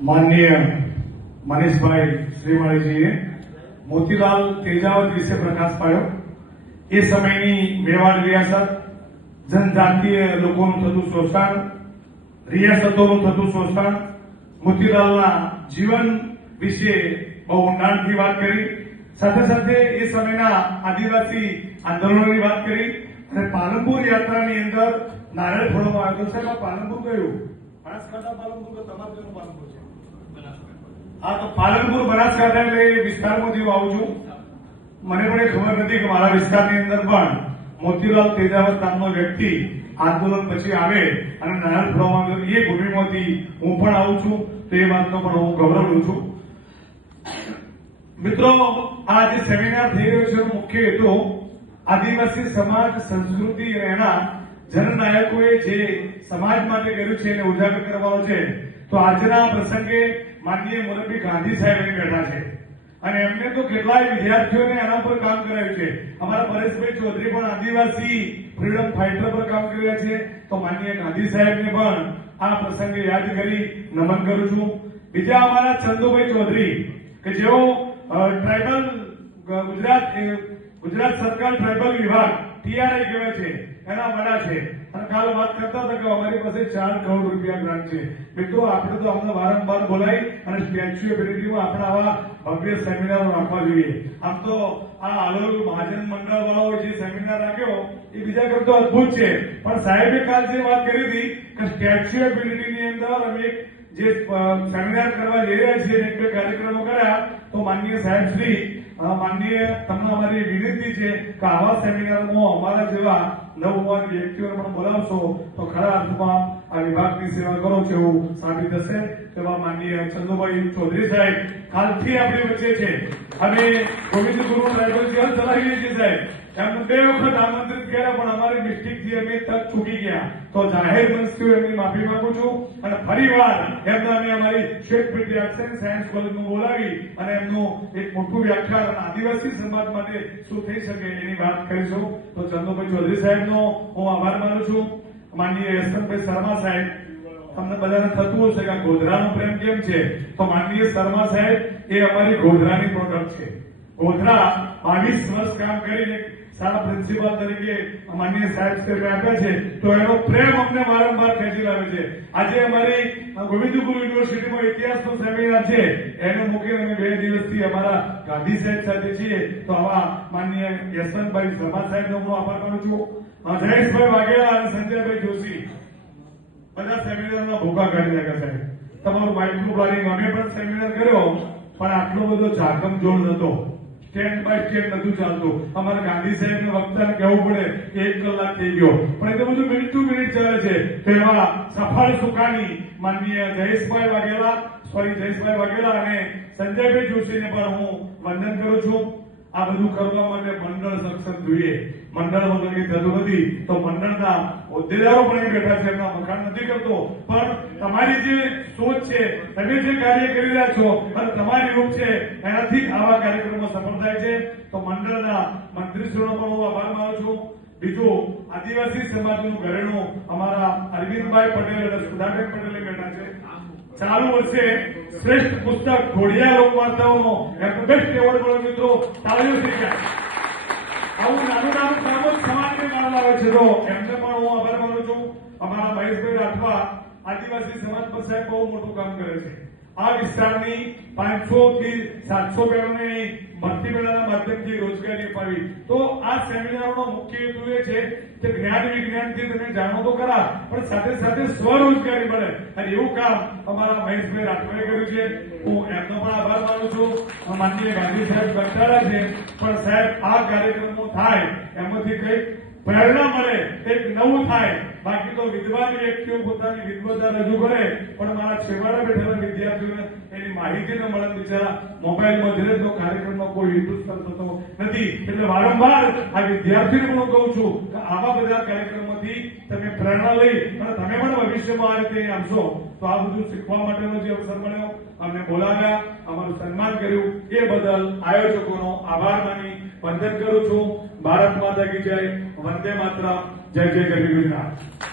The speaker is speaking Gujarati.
माननीय मनीष भाई श्रीमाळीजीए मोतीलाल तेजावत विषे प्रकाश पाड्यो। ए समयनी मेवाड़ रियासत जनजातीय लोकोनुं थतुं शोषण, रियासतोनुं थतुं शोषण, मोतीलालना जीवन विषे बहु ઊંડાણથી વાત કરી। સાથે સાથે એ સમયના આદિવાસી આંદોલનોની વાત કરી અને પાલનપુર યાત્રાની અંદર નારિયેળ ફોડવામાં આવ્યો। સાહેબ આ પાલનપુર કયું? બનાસકાંઠા પાલનપુર કે તમારું જેનું પાલનપુર છે? હા, તો પાલનપુર બનાસકાંઠા એટલે વિસ્તારમાંથી હું આવું છું। મને પણ એ ખબર નથી કે મારા વિસ્તારની અંદર પણ મોતીલાલ તેજાવત નામનો વ્યક્તિ આંદોલન પછી આવે અને નારિયેળ ફોડવામાં આવ્યો। એ ભૂમિમાંથી હું પણ આવું છું, તો એ વાતનો પણ હું ગૌરવ લઉં છું। મિત્રો, આ જે સેમિનાર થઈ રહ્યો છે એનો મુખ્ય હેતુ આદિવાસી સમાજ, સંસ્કૃતિ અને એના જનનાયકોએ જે સમાજ માટે કર્યું છે એને ઉજાગર કરવાનો છે। તો આજના પ્રસંગે માનનીય મોરબી ગાંધી સાહેબ અહીં બેઠા છે અને એમને તો કેટલાય વિદ્યાર્થીઓને એના પર કામ કરાવ્યું છે। અમારા પરેશભાઈ ચૌધરી પણ આદિવાસી ફ્રીડમ ફાઇટર પર કામ કરી રહ્યા છે। તો માનનીય ગાંધી સાહેબને પણ આ પ્રસંગે યાદ કરી નમન કરું છું। બીજા અમારા ચંદુભાઈ ચૌધરી કે જેઓ ટ્રાઇબલ ગુજરાત સરકાર ટ્રાઇબલ વિભાગ ટીઆરઆઈ કહેવાય છે એના વડા છે અને કાલ વાત કરતા હતા કે અમારી પાસે 4 કરોડ રૂપિયા ગ્રાન્ટ છે। મિત્રો, આપણે તો અમને વારંવાર બોલાવી અને સ્ટેચ્યુ ઓફ યુનિટીમાં આપણે આવા ભવ્ય સેમિનારો રાખવા જોઈએ। આમ તો આ હાલોલ મહાજન મંડળ વાળો જે સેમિનાર રાખ્યો એ બીજા કરતો અદભુત છે, પણ સાહેબે કાલ જે વાત કરી હતી કે સ્ટેચ્યુ ઓફ યુનિટીની અંદર અમે જે સેમિનાર કરવા જઈ રહ્યા છીએ, એક બે કાર્યક્રમો કર્યા, તો માનનીય સાહેબ શ્રી માનનીય તમને અમારી વિનંતી છે કે આવા સેમિનારમાં અમારા જેવા નવયુવાન વ્યક્તિઓને પણ બોલાવશો તો ખરા અર્થમાં આ વિભાગની સેવા કરો છો એવું સાબિત થશે। તેવા માનનીય ચંદુભાઈ ચૌધરી સાહેબ કાલથી આપણી વચ્ચે છે અને ગોવિંદ ગુરુ ટ્રાઇબલ જેલ ચલાવીએ છીએ સાહેબ। એમને 2 વખત આમંત્રિત કર્યા પણ અમારી મિસ્ટેકથી અમે તક ચૂકી ગયા, તો જાહેર મંચથી એમની માફી માંગુ છું અને ફરીવાર એમને અમે અમારી શેખપીટી આર્ટ્સ એન્ડ સાયન્સ કોલેજમાં બોલાવી અને એમનું એક મોટું વ્યાખ્યાન આદિવાસી સમાજ માટે શું થઈ શકે એની વાત કરીશું। તો ચંદુભાઈ ચૌધરી સાહેબનો હું આભાર માનું છું। માનનીય યશવંતભાઈ શર્મા સાહેબ, તમને બધાને થતું હશે કે ગોધરાનો પ્રેમ કેમ છે, તો માનનીય શર્મા સાહેબ એ અમારી ગોધરાની પ્રોડક્ટ છે। ગોધરા 22 વર્ષ કામ કરીને સારા પ્રિન્સિપાલ તરીકે માનનીય સાહેબ શ્રી આપ્યા છે, તો એનો પ્રેમ અમને વારંવાર ખેંચી લાવે છે। આજે અમારી ગોવિંદ ગુરુ યુનિવર્સિટીમાં ઇતિહાસનો સેમિનાર છે, એનો મૂકીને અમે 2 દિવસથી અમારા ગાંધી સાહેબ સાથે છીએ। તો આવા માનનીય યશવંતભાઈ શર્મા સાહેબનો હું આભાર માનું છું। જયેશભાઈ વાઘેલા અને સંજયભાઈ જોશી બધા સેમિનારના ભૂકા કાઢી નાખ્યા સાહેબ। તમારું માઇક્રો પ્લાનિંગ અમે પણ સેમિનાર કર્યો પણ આટલો બધો જાગમ જોડ નતો, સ્ટેન્ડ બાય સ્ટેન્ડ નતું ચાલતું। અમારા ગાંધી સાહેબને વક્તાને કહેવું પડે કે 1 કલાક થઈ ગયો, પણ એ તો બધું મિનિટ ટુ મિનિટ ચાલે છે। તો એવા સફળ સુખાની માનનીય જયેશભાઈ વાઘેલા અને સંજયભાઈ જોશીને પણ હું વંદન કરું છું। આ બધું કરવા માટે મંડળ સક્ષમ જોઈએ, મંડળ વગર કંઈ થતું નથી। તો મંડળના હોદ્દેદારો પણ અહીં બેઠા છે, એમના વખાણ નથી કરતો, પણ તમારી જે સોચ છે, તમે જે કાર્ય કરી રહ્યા છો અને તમારી રૂપ છે એનાથી આવા કાર્યક્રમો સફળ થાય છે। તો મંડળના મંત્રીશ્રીનો પણ હું આભાર માનું છું। બીજું આદિવાસી સમાજનું ઘરેણું અમારા અરવિંદભાઈ પટેલ અને સુધાબેન પટેલે બેઠા છે। ચાલુ વર્ષે શ્રેષ્ઠ પુસ્તક ઘોડિયા લોકવાર્તાઓનો એમનો બેસ્ટ એવોર્ડ મળ્યો। મિત્રો, તાળીઓ થઈ જાય। આવું નાનું કામ જ સમાજને કામ આવે છે, તો એમને પણ હું આભાર માનું છું। અમારા મહેશભાઈ રાઠવા આદિવાસી સમાજ પર સાહેબ બહુ મોટું કામ કરે છે। આ વિસ્તારની 500 થી 700 બહેનોને ભરતી મેળાના માધ્યમથી રોજગારી અપાવી। તો આ સેમિનારનો મુખ્ય હેતુ એ છે કે જ્ઞાન વિજ્ઞાનથી તમે જાણો તો ખરા, પણ સાથે સાથે સ્વરોજગારી મળે અને એવું કામ અમારા મહેશભાઈ રાઠવાએ કર્યું છે। હું એમનો પણ આભાર માનું છું। માનનીય ગાંધી સાહેબ કંટાળા છે, પણ સાહેબ આ કાર્યક્રમો થાય એમાંથી કંઈક પ્રેરણા મળે, કંઈક નવું થાય। બાકી તો વિદ્વાન વ્યક્તિઓ પોતાની વિદ્વતા રજૂ કરે પણ મારા છેવાડા બેઠેલા વિદ્યાર્થીઓને એની માહિતી ન મળે, બિચારા મોબાઈલમાં જ રહે, તો કાર્યક્રમમાં કોઈ હિન્દુસ્તાન થતો નથી। એટલે વારંવાર આ વિદ્યાર્થીઓને પણ કહું છું કે આવા બધા કાર્યક્રમોથી તમે પ્રેરણા લઈ અને તમે પણ ભવિષ્યમાં આ રીતે આવશો તો આ બધું શીખવા માટેનો જે અવસર મળ્યો, અમને બોલાવ્યા, અમારું સન્માન કર્યું, એ બદલ આયોજકોનો આભાર માની વંદન કરું છું। ભારત માતા કી જય, વંદે માતરમ, જય જય ગરવી ગુજરાત।